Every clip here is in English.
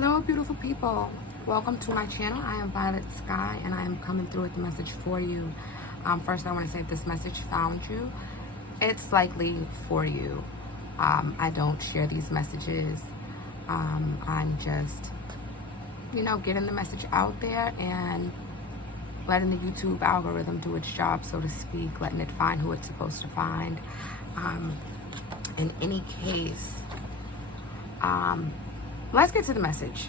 Hello beautiful people, welcome to my channel. I am Violet Sky and I am coming through with the message for you. First I want to say if this message found you, it's likely for you. I don't share these messages. I'm just, getting the message out there and letting the YouTube algorithm do its job, so to speak, letting it find who it's supposed to find. In any case, let's get to the message.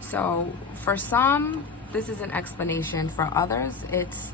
So for some, this is an explanation. For others, it's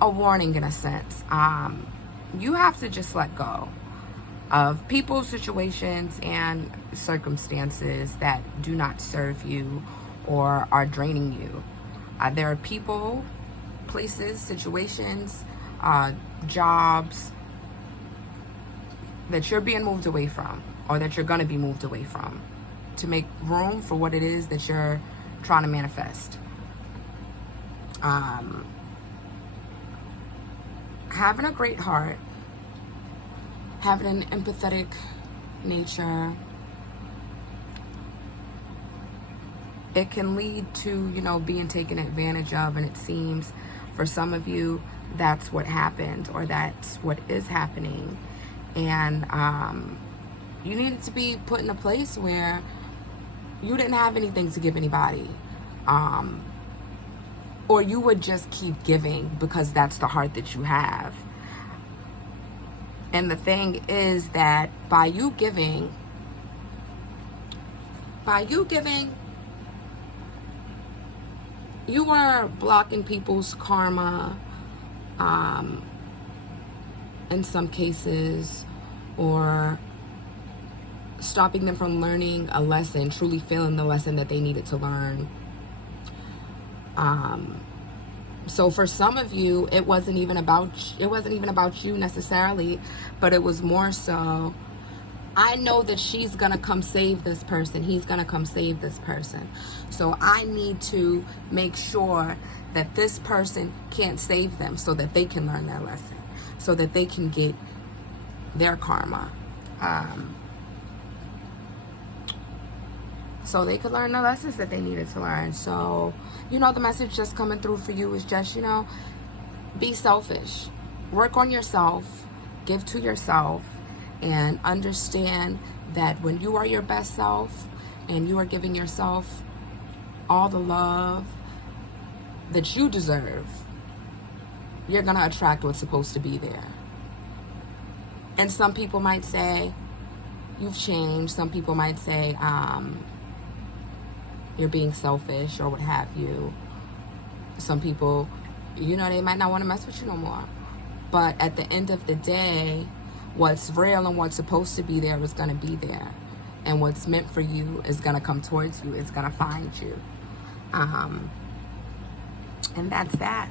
a warning in a sense. You have to just let go of people, situations, and circumstances that do not serve you or are draining you. There are people, places, situations, jobs that you're being moved away from, or that you're going to be moved away from, to make room for what it is that you're trying to manifest. Having a great heart, having an empathetic nature, it can lead to, being taken advantage of, and it seems for some of you that's what happened, or that's what is happening. And you needed to be put in a place where you didn't have anything to give anybody, or you would just keep giving because that's the heart that you have. And the thing is that by you giving, you are blocking people's karma, in some cases, or stopping them from learning a lesson, truly feeling the lesson that they needed to learn. So for some of you, it wasn't even about you necessarily, but it was more so, I know that she's gonna come save this person, he's gonna come save this person, so I need to make sure that this person can't save them, so that they can learn their lesson, so that they can get their karma, so they could learn the lessons that they needed to learn. So, the message just coming through for you is just, be selfish. Work on yourself. Give to yourself. And understand that when you are your best self and you are giving yourself all the love that you deserve, you're going to attract what's supposed to be there. And some people might say, you've changed. Some people might say, you're being selfish or what have you. Some people, they might not want to mess with you no more. But at the end of the day, what's real and what's supposed to be there is going to be there. And what's meant for you is going to come towards you. It's going to find you. And that's that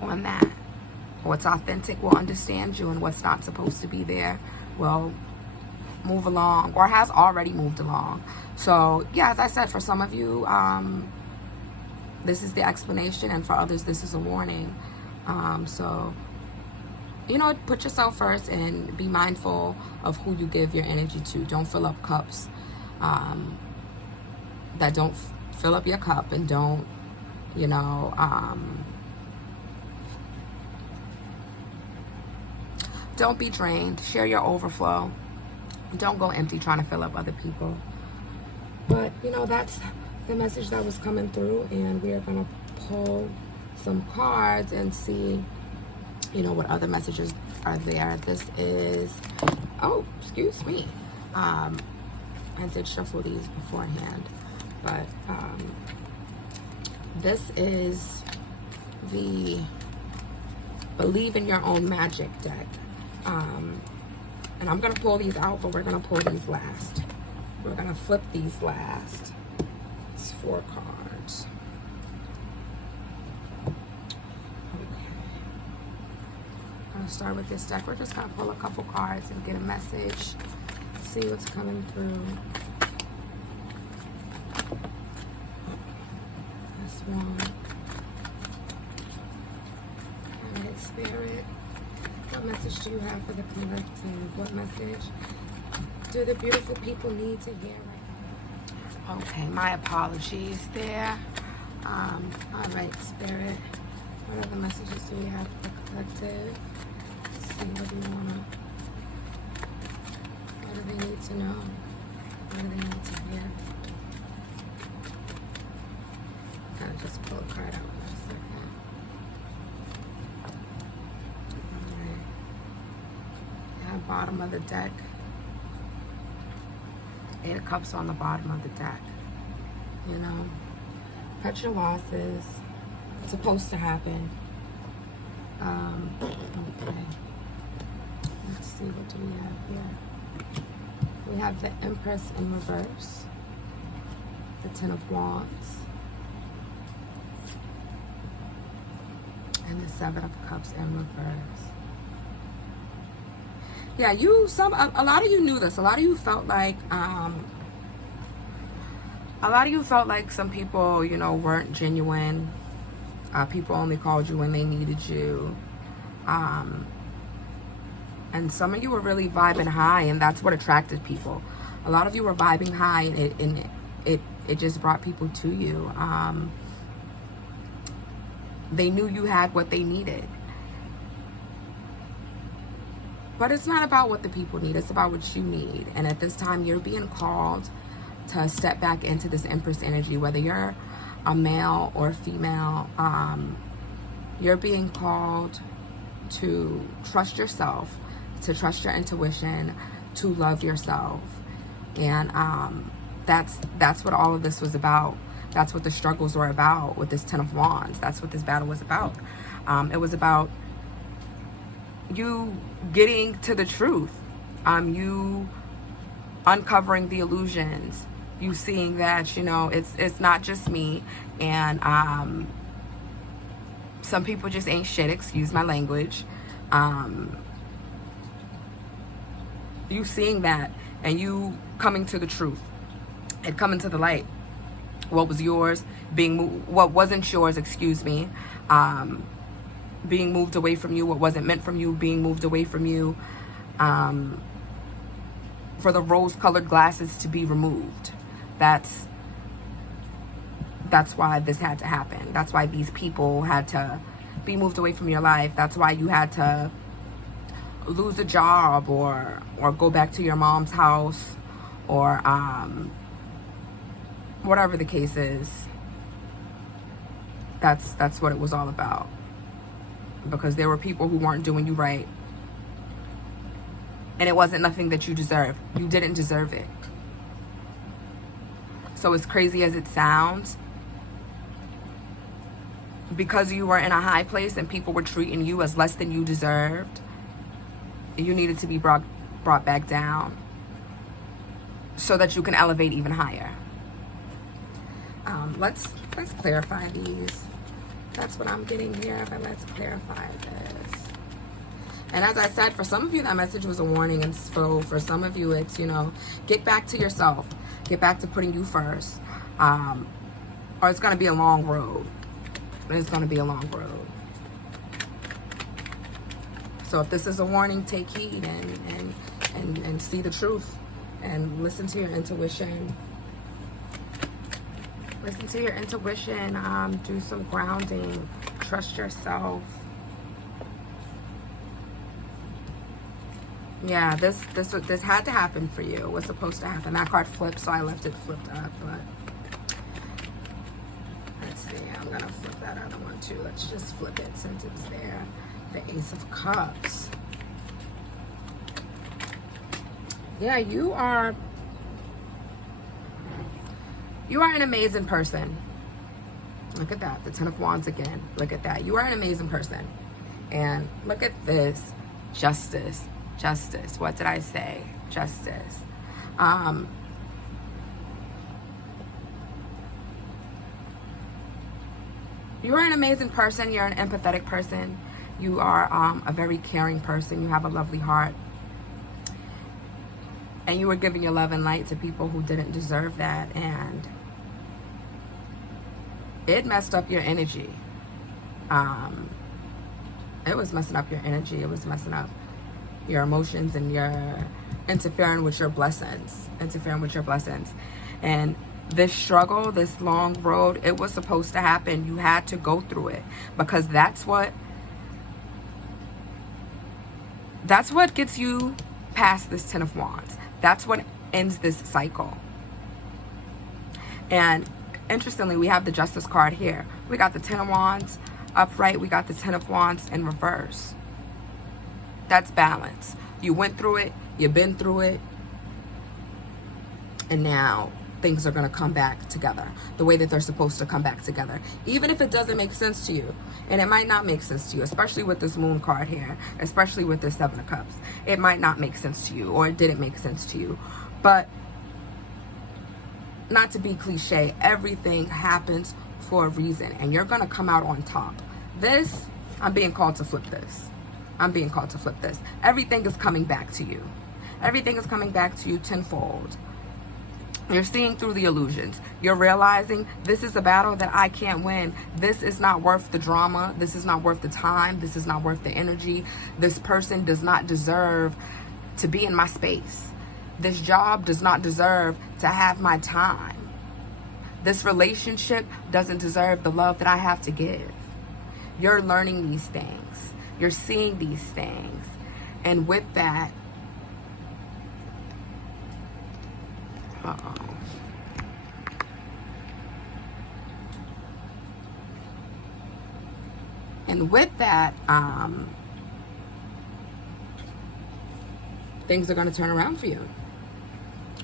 on that. What's authentic will understand you, and what's not supposed to be there will move along, or has already moved along. So yeah, as I said, for some of you, this is the explanation, and for others this is a warning. So put yourself first and be mindful of who you give your energy to. Don't fill up cups that don't fill up your cup, and don't don't be drained. Share your overflow. Don't go empty trying to fill up other people. But, that's the message that was coming through. And we are going to pull some cards and see, what other messages are there. This is, oh, excuse me. I did shuffle these beforehand. But this is the Believe in Your Own Magic deck. And I'm going to pull these out, but we're going to pull these last. We're going to flip these last. It's 4 cards. Okay. I'm going to start with this deck. We're just going to pull a couple cards and get a message. See what's coming through. This one. All right, Spirit. What message do you have for the collective? What message do the beautiful people need to hear right now? Okay, my apologies there. All right, Spirit. What other messages do we have for the collective? Let's see, what do they need to know? What do they need to hear? I'll just pull a card out for a second. Alright. Yeah, bottom of the deck. 8 of Cups on the bottom of the deck. You know, cut your losses. It's supposed to happen. Okay. Let's see, what do we have here? We have the Empress in reverse. The Ten of Wands. And the Seven of Cups in reverse. Yeah, a lot of you knew this. A lot of you felt like, some people, you know, weren't genuine. People only called you when they needed you. And some of you were really vibing high, and that's what attracted people. A lot of you were vibing high, and it just brought people to you. They knew you had what they needed. But it's not about what the people need. It's about what you need. And at this time, you're being called to step back into this Empress energy, whether you're a male or female. You're being called to trust yourself, to trust your intuition, to love yourself. And that's what all of this was about. That's what the struggles were about with this Ten of Wands. That's what this battle was about. It was about you getting to the truth, you uncovering the illusions, you seeing that, you know, it's not just me, and some people just ain't shit, excuse my language. You seeing that, and you coming to the truth and coming to the light. What was yours what wasn't yours, excuse me, being moved away from you. What wasn't meant from you being moved away from you. For the rose-colored glasses to be removed. That's why this had to happen. That's why these people had to be moved away from your life. That's why you had to lose a job or go back to your mom's house, or whatever the case is. That's what it was all about. Because there were people who weren't doing you right. And it wasn't nothing that you deserved. You didn't deserve it. So as crazy as it sounds, because you were in a high place and people were treating you as less than you deserved, you needed to be brought back down so that you can elevate even higher. Let's clarify these. That's what I'm getting here, but let's clarify this. And as I said, for some of you, that message was a warning. And so for some of you, it's, you know, get back to yourself. Get back to putting you first. Or it's going to be a long road. It's going to be a long road. So if this is a warning, take heed and see the truth. And listen to your intuition. Listen to your intuition. Do some grounding. Trust yourself. Yeah, this had to happen for you. It was supposed to happen. That card flipped, so I left it flipped up. But let's see. I'm gonna flip that other one too. Let's just flip it since it's there. The Ace of Cups. Yeah, you are an amazing person. Look at that. The Ten of Wands again. Look at that. You are an amazing person. And look at this. Justice. Justice. What did I say? Justice. You are an amazing person. You're an empathetic person. You are a very caring person. You have a lovely heart. And you were giving your love and light to people who didn't deserve that. And it messed up your energy. It was messing up your energy. It was messing up your emotions, and you're interfering with your blessings. And This struggle, this long road, it was supposed to happen. You had to go through it, because that's what gets you past this Ten of Wands. That's what ends this cycle. And interestingly, we have the Justice card here. We got the Ten of Wands upright. We got the Ten of Wands in reverse. That's balance. You went through it. You've been through it. And now things are going to come back together the way that they're supposed to come back together. Even if it doesn't make sense to you. And it might not make sense to you, especially with this Moon card here, especially with this Seven of Cups. It might not make sense to you, or it didn't make sense to you. But not to be cliche, everything happens for a reason, and you're going to come out on top. This, I'm being called to flip this. I'm being called to flip this. Everything is coming back to you. Everything is coming back to you tenfold. You're seeing through the illusions. You're realizing this is a battle that I can't win. This is not worth the drama. This is not worth the time. This is not worth the energy. This person does not deserve to be in my space. This job does not deserve to have my time. This relationship doesn't deserve the love that I have to give. You're learning these things. You're seeing these things. And with that, and with that, things are going to turn around for you.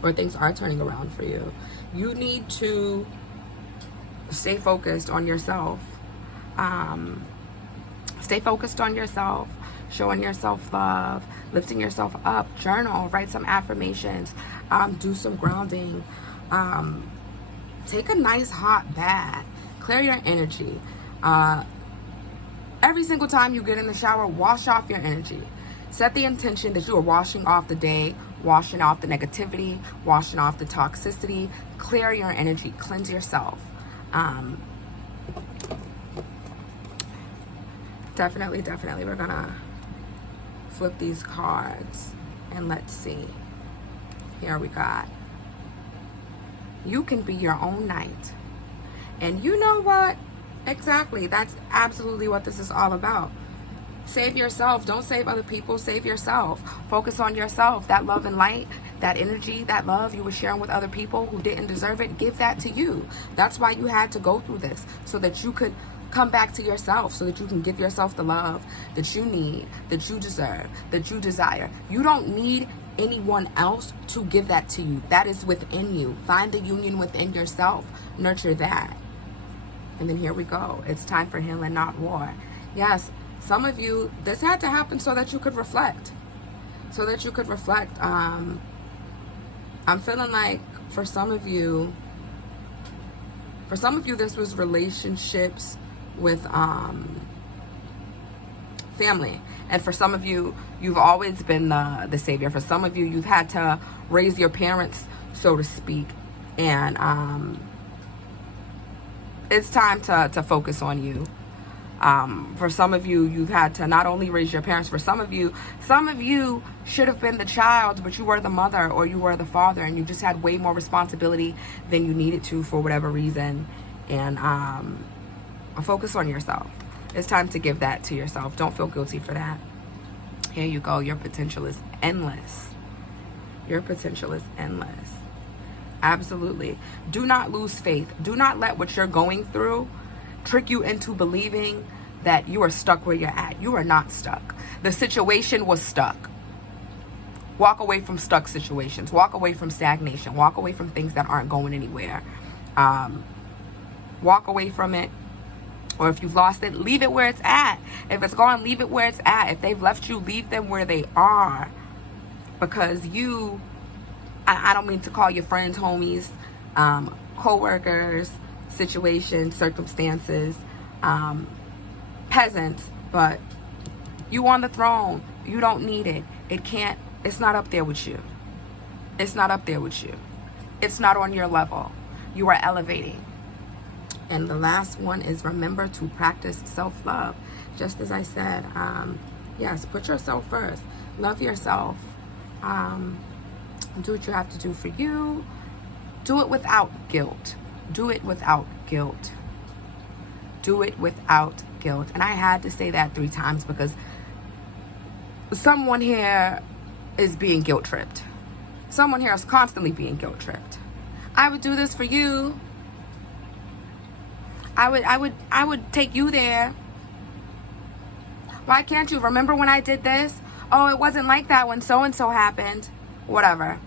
Or things are turning around for you. You need to stay focused on yourself. Stay focused on yourself. Showing yourself love. Lifting yourself up. Journal. Write some affirmations. Do some grounding. Take a nice hot bath. Clear your energy. Every single time you get in the shower, wash off your energy. Set the intention that you are washing off the day, washing off the negativity, washing off the toxicity. Clear your energy. Cleanse yourself. Definitely, we're gonna flip these cards and let's see. Here we got, you can be your own knight. And you know what? Exactly. That's absolutely what this is all about. Save yourself. Don't save other people. Save yourself. Focus on yourself. That love and light, that energy, that love you were sharing with other people who didn't deserve it, give that to you. That's why you had to go through this, so that you could come back to yourself, so that you can give yourself the love that you need, that you deserve, that you desire. You don't need anyone else to give that to you. That is within you. Find the union within yourself. Nurture that. And then here we go. It's time for healing, not war. Yes, some of you, this had to happen so that you could reflect. So that you could reflect. I'm feeling like for some of you, this was relationships with family. And for some of you, you've always been the savior. For some of you, you've had to raise your parents, so to speak. And it's time to focus on you. For some of you, you've had to not only raise your parents. For some of you should have been the child, but you were the mother or you were the father, and you just had way more responsibility than you needed to for whatever reason. And focus on yourself. It's time to give that to yourself. Don't feel guilty for that. Here you go. Your potential is endless. Your potential is endless. Absolutely. Do not lose faith. Do not let what you're going through trick you into believing that you are stuck where you're at. You are not stuck. The situation was stuck. Walk away from stuck situations. Walk away from stagnation. Walk away from things that aren't going anywhere. Walk away from it. Or if you've lost it, leave it where it's at. If it's gone, leave it where it's at. If they've left you, leave them where they are. Because you, I don't mean to call your friends homies, co-workers, situations, circumstances, peasants, but you on the throne. You don't need it. It's not up there with you. It's not up there with you. It's not on your level. You are elevating. And the last one is remember to practice self-love. Just as I said, yes, put yourself first. Love yourself. Do what you have to do for you. Do it without guilt. Do it without guilt. Do it without guilt. And I had to say that 3 times because someone here is being guilt tripped. Someone here is constantly being guilt tripped. I would do this for you. I would take you there. Why can't you remember when I did this? Oh, it wasn't like that when so and so happened. Whatever.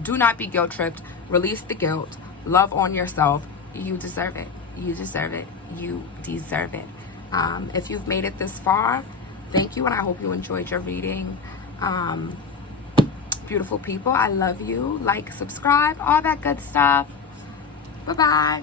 Do not be guilt tripped. Release the guilt. Love on yourself. You deserve it. You deserve it. You deserve it. If you've made it this far, thank you, and I hope you enjoyed your reading. Beautiful people, I love you. Like, subscribe, all that good stuff. Bye-bye.